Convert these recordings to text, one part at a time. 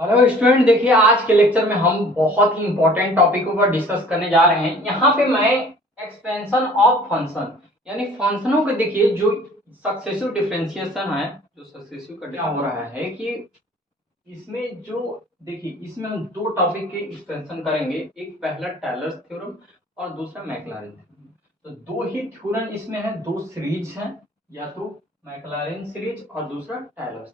Hello student, देखिए आज के लेक्चर में हम बहुत ही इंपॉर्टेंट टॉपिकों पर डिस्कस करने जा रहे हैं। यहाँ पे मैं एक्सपेंशन ऑफ फंक्शन यानी फंक्शनों के देखिए जो सक्सेसिव डिफरेंशिएशन है, जो सक्सेसिव का क्या हो रहा है कि इसमें जो देखिए इसमें हम दो टॉपिक के एक्सपेंशन करेंगे। एक पहला टेलर्स थ्योरम और दूसरा मैक्लॉरिन थ्योरम। तो दो ही थ्योरम इसमें है, दो सीरीज हैं, या तो मैक्लॉरिन सीरीज और दूसरा टेलर्स।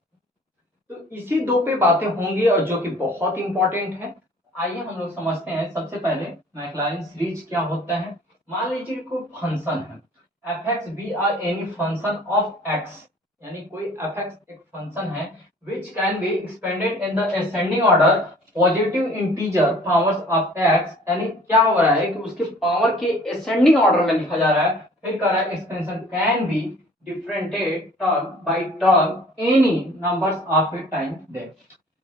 तो इसी दो पे बातें होंगी और जो कि बहुत इंपॉर्टेंट है। आइए हम लोग समझते हैं। सबसे पहले मैक्लॉरिन सीरीज क्या होता है। मान लीजिए कोई फंक्शन है F X be R any function of X, यानी कोई एफ एक्स एक फंक्शन है which can be expanded in the ascending order positive integer powers of X. यानी क्या हो रहा है कि उसके पावर के असेंडिंग ऑर्डर में लिखा जा रहा है। फिर कह रहा है expansion can be differentiate term by term any numbers of a time that।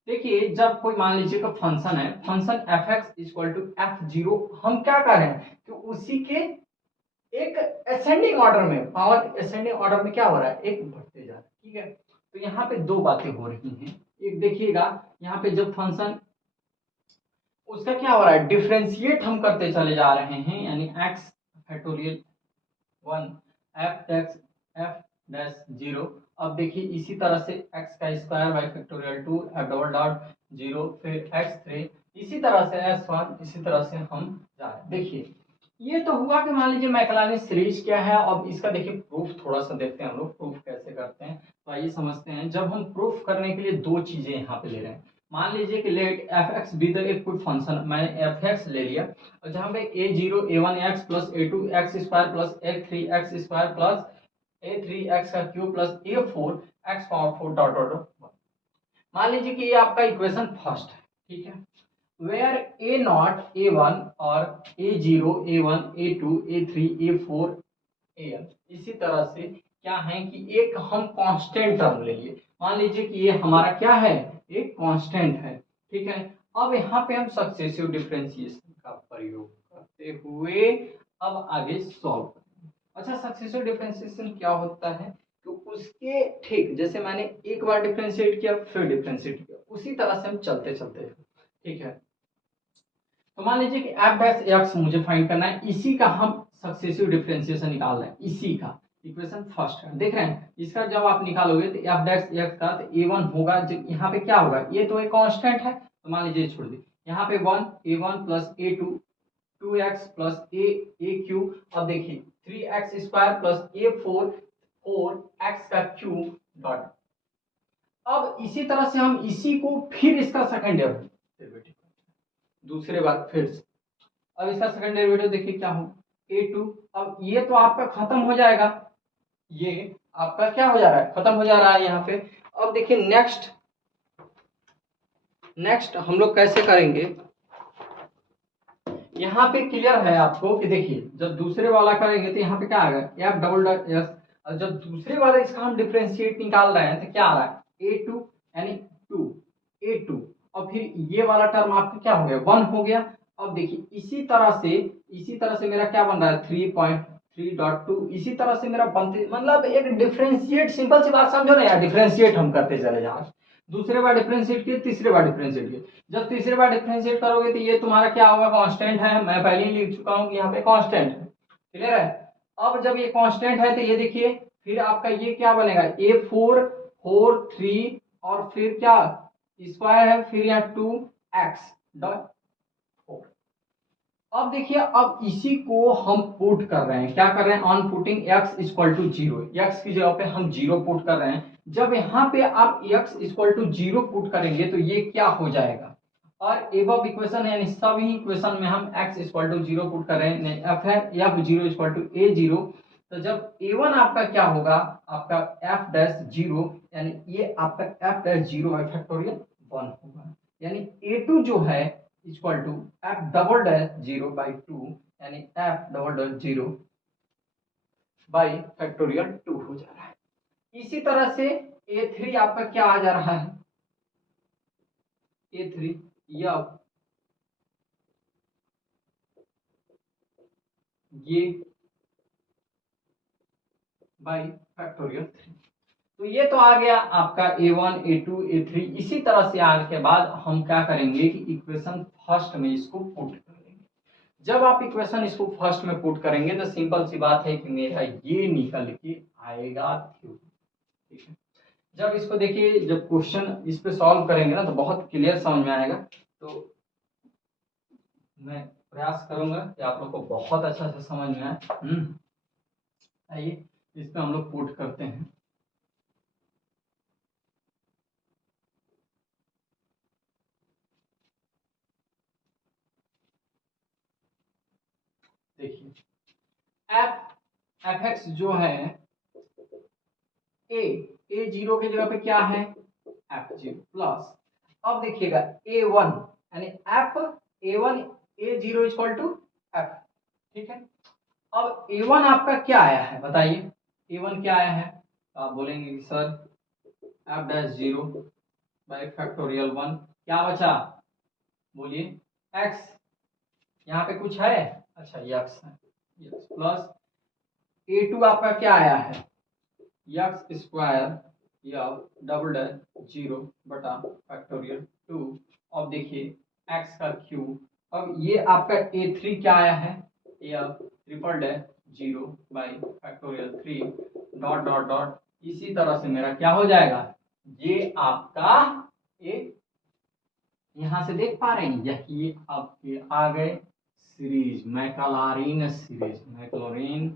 देखिए जब कोई मान लीजिए का फंक्शन है, function F X equal to F zero, हम क्या कर रहे हैं कि उसी के एक असेंडिंग ऑर्डर में, पावर असेंडिंग ऑर्डर में क्या हो रहा है, एक बढ़ते जा रहा है। ठीक है, तो यहाँ पे दो बातें हो रही हैं। एक देखिएगा यहाँ पे जब फंक्शन उसका क्या हो रहा है, डिफ्रेंशिएट हम करते चले जा रहे हैं, यानी x factorial one F x F dash zero. अब देखिए इसी तरह से एक्स का square by factorial to f double dot zero, फिर एक्स थ्री, इसी तरह से एस वन, इसी तरह से हम जा रहे हैं। देखिए ये तो हुआ कि मान लीजिए मैक्लॉरिन सीरीज क्या है। अब इसका देखिए प्रूफ थोड़ा सा देखते हैं, हम लोग प्रूफ कैसे करते हैं। तो आइए समझते हैं। जब हम प्रूफ करने के लिए दो चीजें यहाँ पे ले रहे हैं, मान लीजिए कि let F X be the एक कोई फंक्शन, मैंने एफ एक्स ले लिया और जहां पे a zero a one x plus A two x square plus a three x square plus a three x का क्यूब प्लस ए four x power four dot dot dot. मान लीजिए कि ये आपका इक्वेशन फर्स्ट है। ठीक है, where a not a one और a zero a one a two a three a four a n, इसी तरह से क्या है कि एक हम कांस्टेंट टर्म ले लिए। मान लीजिए कि ये हमारा क्या है, एक कांस्टेंट है। ठीक है, अब यहाँ पे हम सक्सेसिव डिफरेंशिएशन का प्रयोग करते हुए अब आगे सॉल्व करेंगे। अच्छा, सक्सेसिव डिफरेंशिएशन क्या होता है, तो उसके ठीक जैसे मैंने एक बार डिफरेंशिएट किया फिर डिफरेंशिएट किया, उसी तरह से हम चलते चलते हैं। ठीक है, तो मान लीजिए कि एफ डैश एक्स मुझे फाइंड करना है, इसी का हम सक्सेसिव डिफरेंशिएशन निकाल रहे हैं, इसी का इक्वेशन फर्स्ट है। देख रहे हैं, इसका जब आप निकालोगे तो एफ डैश एक्स का तो ए वन होगा। जब यहाँ पे क्या होगा, ये तो एक कांस्टेंट है, तो मान लीजिए छोड़ दी, यहाँ पे one A one plus A two two X plus A cube. अब देखिए थ्री एक्स स्क्वायर प्लस ए फोर फोर एक्स का क्यूब डॉट। अब इसी तरह से हम इसी को फिर इसका सेकंड डेरिवेटिव दूसरे बार फिर से। अब इसका सेकंड डेरिवेटिव देखिए क्या हो, ए टू। अब ये तो आपका खत्म हो जाएगा, ये आपका क्या हो जा रहा है, खत्म हो जा रहा है यहाँ पे। अब देखिए नेक्स्ट नेक्स्ट हम लोग कैसे करेंगे, यहाँ पे क्लियर है आपको कि देखिए जब दूसरे वाला करेंगे तो यहाँ पे क्या आएगा, एफ डबल डॉट एस। और जब दूसरे वाला इसका हम डिफरेंशिएट निकाल रहे हैं तो क्या आ रहा है, ए टू यानी टू ए टू, और फिर ये वाला टर्म आपका क्या हो गया, वन हो गया। अब देखिए इसी तरह से मेरा क्या बन रहा है, 3.3.2, इसी तरह से मेरा बनते, मतलब एक डिफरेंशिएट, सिंपल सी बात समझो ना यार, डिफरेंशिएट हम करते चले जा रहे हैं। दूसरे बार डिफरेंशिएट किए, तीसरे बार डिफरेंशिएट किए। जब तीसरे बार डिफरेंशिएट करोगे तो ये तुम्हारा क्या होगा, कांस्टेंट है। मैं पहले ही लिख चुका हूं कि यहाँ पे कांस्टेंट है, क्लियर है। अब जब ये कांस्टेंट है तो ये देखिए फिर आपका ये क्या बनेगा, ए फोर फोर थ्री और फिर क्या स्क्वायर है, फिर यहाँ टू एक्स डॉट फोर। अब देखिए अब इसी को हम पुट कर रहे हैं, क्या कर रहे हैं, on putting x equal to zero, X की जगह पे हम जीरो पुट कर रहे हैं। जब यहाँ पे आप x equal to zero put करेंगे तो ये क्या हो जाएगा, और एबव इक्वेशन है, सभी इक्वेशन में हम x equal to zero put कर रहे हैं, एफ है F zero equal to A zero. तो जब ए वन आपका क्या होगा, आपका एफ डैश जीरो, यानी ये आपका एफ डैश जीरो है फैक्टोरियल वन होगा, यानी ए टू जो है equal to f double dash zero by two, यानी f double dash zero by factorial two हो जा रहा है। इसी तरह से ए थ्री आपका क्या आ जा रहा है, ए थ्री एफ ये बाई फैक्टोरियल थ्री। तो ये तो आ गया आपका A1 A2 A3। इसी तरह से आने के बाद हम क्या करेंगे कि इक्वेशन फर्स्ट में इसको पुट करेंगे। जब आप इक्वेशन इसको फर्स्ट में पुट करेंगे तो सिंपल सी बात है कि मेरा ये निकल के आएगा थ्योरी। ठीक है, जब इसको देखिए, जब क्वेश्चन इस पे सॉल्व करेंगे ना तो बहुत क्लियर समझ में आएगा। तो मैं प्रयास करूंगा कि आप लोग को बहुत अच्छा से समझ में आए। आइए इस पे हम लोग पुट करते हैं। देखिए एफ एक्स जो है ए जीरो की जगह पे क्या है एफ जीरो प्लस, अब देखिएगा ए वन यानी F A one A zero equal to F. ठीक है, अब ए वन आपका क्या आया है बताइए, ए वन क्या आया है? तो आप बोलेंगे कि sir F dash zero by factorial one, क्या बचा बोलिए एक्स, यहाँ पे कुछ है? अच्छा यक्स है, यक्स प्लस ए टू आपका क्या आया है यक्स स्क्वायर या डबल डैश जीरो बटा फैक्टोरियल टू। अब देखिए एक्स का क्यूब, अब ये आपका ए थ्री क्या आया है या triple dash zero by factorial three dot dot dot. इसी तरह से मेरा क्या हो जाएगा, ये आपका एक, यहां से देख पा रहे हैं यही आपके आ गए series Maclaurin series, Maclaurin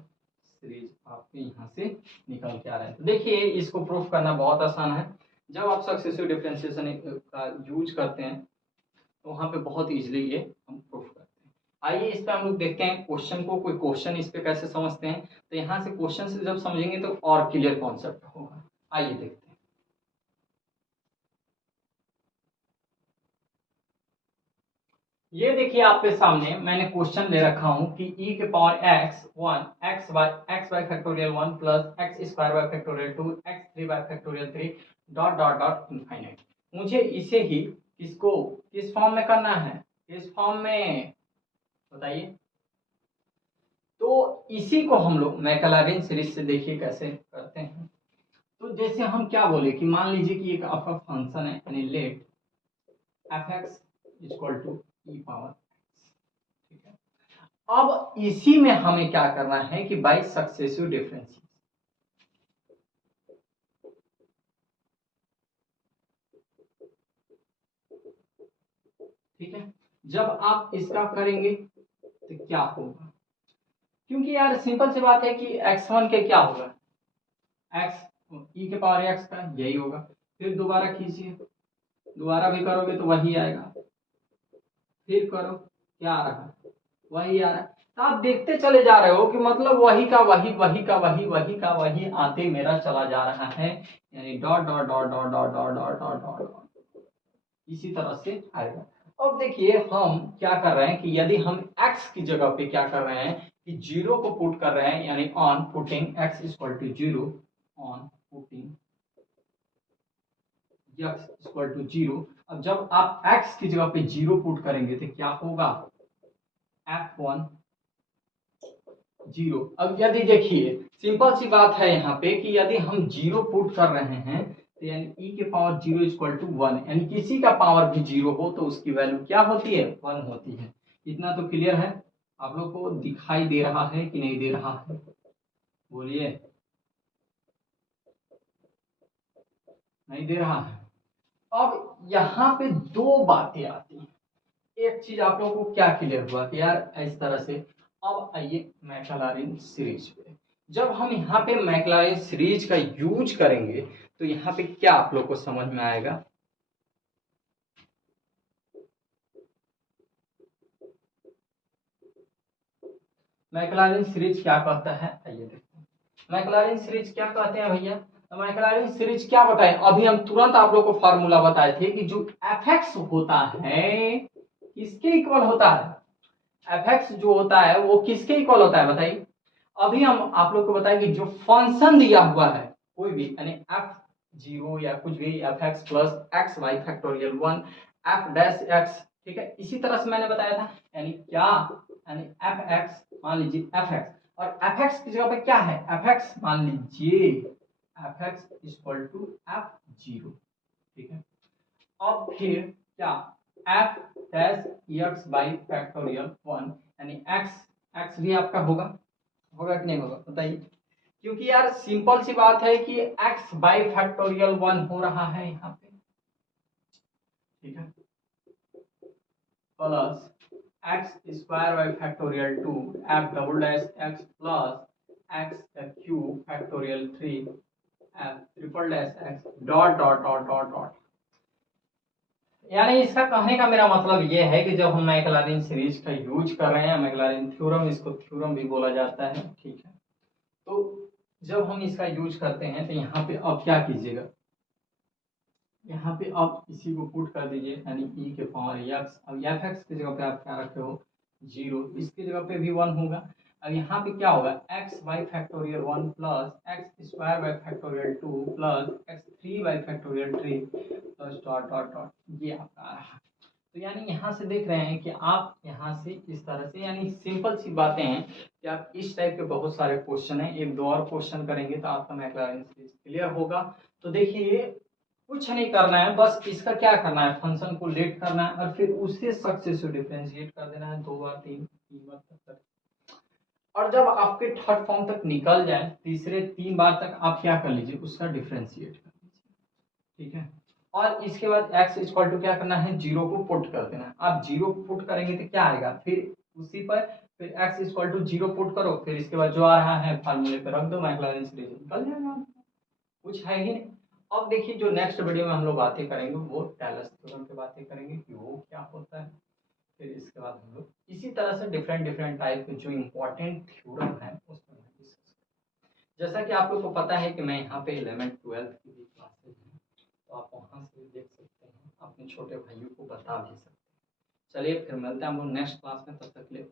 series आपके यहाँ से निकल के आ रहे हैं। तो देखिए इसको प्रूफ करना बहुत आसान है। जब आप सक्सेसिव डिफरेंशिएशन का यूज करते हैं तो वहां पे बहुत इजीली ये हम प्रूफ करते हैं। आइए इस पे हम लोग देखते हैं क्वेश्चन को, कोई क्वेश्चन इस पे कैसे समझते हैं। तो यहाँ से क्वेश्चन से जब समझेंगे तो और क्लियर कॉन्सेप्ट होगा। आइए देखते हैं। ये देखिए आपके सामने मैंने क्वेश्चन ले रखा हूं कि e के power x one x by factorial one plus x square by factorial to x three by factorial three dot dot dot infinite. मुझे इसे ही किसको किस फॉर्म में करना है, किस फॉर्म में बताइए। तो इसी को हम लोग मैकलॉरिन सीरीज से देखिए कैसे करते हैं। तो जैसे हम क्या बोले कि मान लीजिए कि एक आपका फंक्शन है यानी let F X equal to E power, ठीक है। अब इसी में हमें क्या करना है कि बाई सक्सेसिव डिफरेंशिएशन, ठीक है। जब आप इसका करेंगे तो क्या होगा, क्योंकि यार सिंपल सी बात है कि x1 के क्या होगा x e के पावर x का यही होगा। फिर दोबारा खींचिए, दोबारा भी करोगे तो वही आएगा, फिर करो क्या आ रहा है वही आ रहा है। तो आप देखते चले जा रहे हो कि मतलब वही का वही, वही का वही, वही का वही आते मेरा चला जा रहा है, यानी dot dot dot dot dot dot dot dot dot dot इसी तरह से आएगा। अब देखिए हम क्या कर रहे हैं कि यदि हम x की जगह पे क्या कर रहे हैं कि जीरो को पुट कर रहे हैं, यानी on putting x equal to zero, on putting x equal to zero. अब जब आप x की जगह पे जीरो पुट करेंगे तो क्या होगा f1 जीरो। अब यदि देखिए सिंपल सी बात है यहाँ पे कि यदि हम जीरो पुट कर रहे हैं तो यानी e के power zero equal to one, यानी किसी का पावर भी जीरो हो तो उसकी वैल्यू क्या होती है वन होती है। इतना तो क्लियर है, आप लोग को दिखाई दे रहा है कि नहीं दे रहा है बोलिए, नहीं दे रहा है। अब यहाँ पे दो बातें आती हैं। एक चीज आप लोगों को क्या क्लियर हुआ कि यार इस तरह से। अब आइए मैकलॉरिन सीरीज पे, जब हम यहाँ पे मैकलॉरिन सीरीज का यूज करेंगे तो यहाँ पे क्या आप लोग को समझ में आएगा। मैकलॉरिन सीरीज क्या कहता है आइए देखते हैं। मैकलॉरिन सीरीज क्या कहते हैं भैया, तो मैकलॉरिन सीरीज क्या बताएं, अभी हम तुरंत आप लोग को फार्मूला बताए थे कि जो एफ एक्स होता है किसके इक्वल होता है, एफ एक्स जो होता है वो किसके इक्वल होता है बताइए। अभी हम आप लोग को बताएं कि जो फंक्शन दिया हुआ है कोई भी, यानी एफ जीरो या कुछ भी F X plus X Y factorial one F dash X, ठीक है। इसी तरह से मैंने बताया था यानी क्या, यानी एफ एक्स मान लीजिए एफ एक्स, और एफ एक्स की जगह पे क्या है एफ एक्स मान लीजिए F X equal to F zero. ठीक है, अब फिर क्या F dash X by factorial one, यानी एक्स एक्स भी आपका होगा, होगा कि नहीं होगा बताइए, क्योंकि यार सिंपल सी बात है कि एक्स बाई फैक्टोरियल वन हो रहा है यहाँ पे। ठीक है, plus x square by factorial to f double dash x plus x cube factorial three F triple dash x dot dot dot dot dot. यानी इसका कहने का मेरा मतलब ये है कि जब हम मैक्लॉरिन सीरीज का यूज कर रहे हैं, मैक्लॉरिन थ्योरम, इसको थ्योरम भी बोला जाता है। ठीक है, तो जब हम इसका यूज करते हैं तो यहाँ पे अब क्या कीजिएगा, यहाँ पे आप इसी को पुट कर दीजिए, यानी ई के पावर एक्स। अब एफ एक्स की जगह पे आप क्या रखे हो, जीरो, इसकी जगह पे भी वन होगा। अब यहाँ पे क्या होगा, x by factorial one plus x square by factorial two plus x three by factorial three plus dot dot dot, ये आपका आ रहा है। तो यानी यहाँ से देख रहे हैं कि आप यहाँ से इस तरह से, यानी सिंपल सी बातें हैं कि आप इस टाइप के बहुत सारे क्वेश्चन हैं, एक दो और क्वेश्चन करेंगे तो आपका मैक्लॉरिन सीरीज क्लियर होगा। तो देखिए कुछ नहीं करना है, बस इसका क्या करना है, फंक्शन को लेट करना है और फिर उससे सक्सेसिव डिफरेंशिएट कर देना है, दो बार तीन बार तक। और जब आपके थर्ड फॉर्म तक निकल जाए, तीसरे तीन बार तक आप क्या कर लीजिए, उसका डिफरेंशिएट कर लीजिए। ठीक है, और इसके बाद x इक्वल टू क्या करना है, जीरो को पुट कर देना है। आप जीरो को पुट करेंगे तो क्या आएगा, फिर उसी पर फिर x equal to zero put करो, फिर इसके बाद जो आ रहा है फार्मूले पे रख दो, मैक्लॉरिन सीरीज निकल जाएगा। कुछ है ही नहीं। अब देखिए जो नेक्स्ट वीडियो में हम लोग बातें करेंगे वो टेलर्स थ्योरम पे बातें करेंगे कि वो क्या होता है। फिर इसके बाद हम लोग इसी तरह से डिफरेंट डिफरेंट टाइप के जो इम्पोर्टेंट थ्योरम है उसमें डिस्कस करेंगे। जैसा कि आप लोग को पता है कि मैं यहाँ पे 11th 12th की भी क्लासेज हैं, तो आप वहाँ से देख सकते हैं, अपने छोटे भाइयों को बता भी सकते हैं। चलिए फिर मिलते हैं हम लोग नेक्स्ट क्लास में, तब तक के लिए।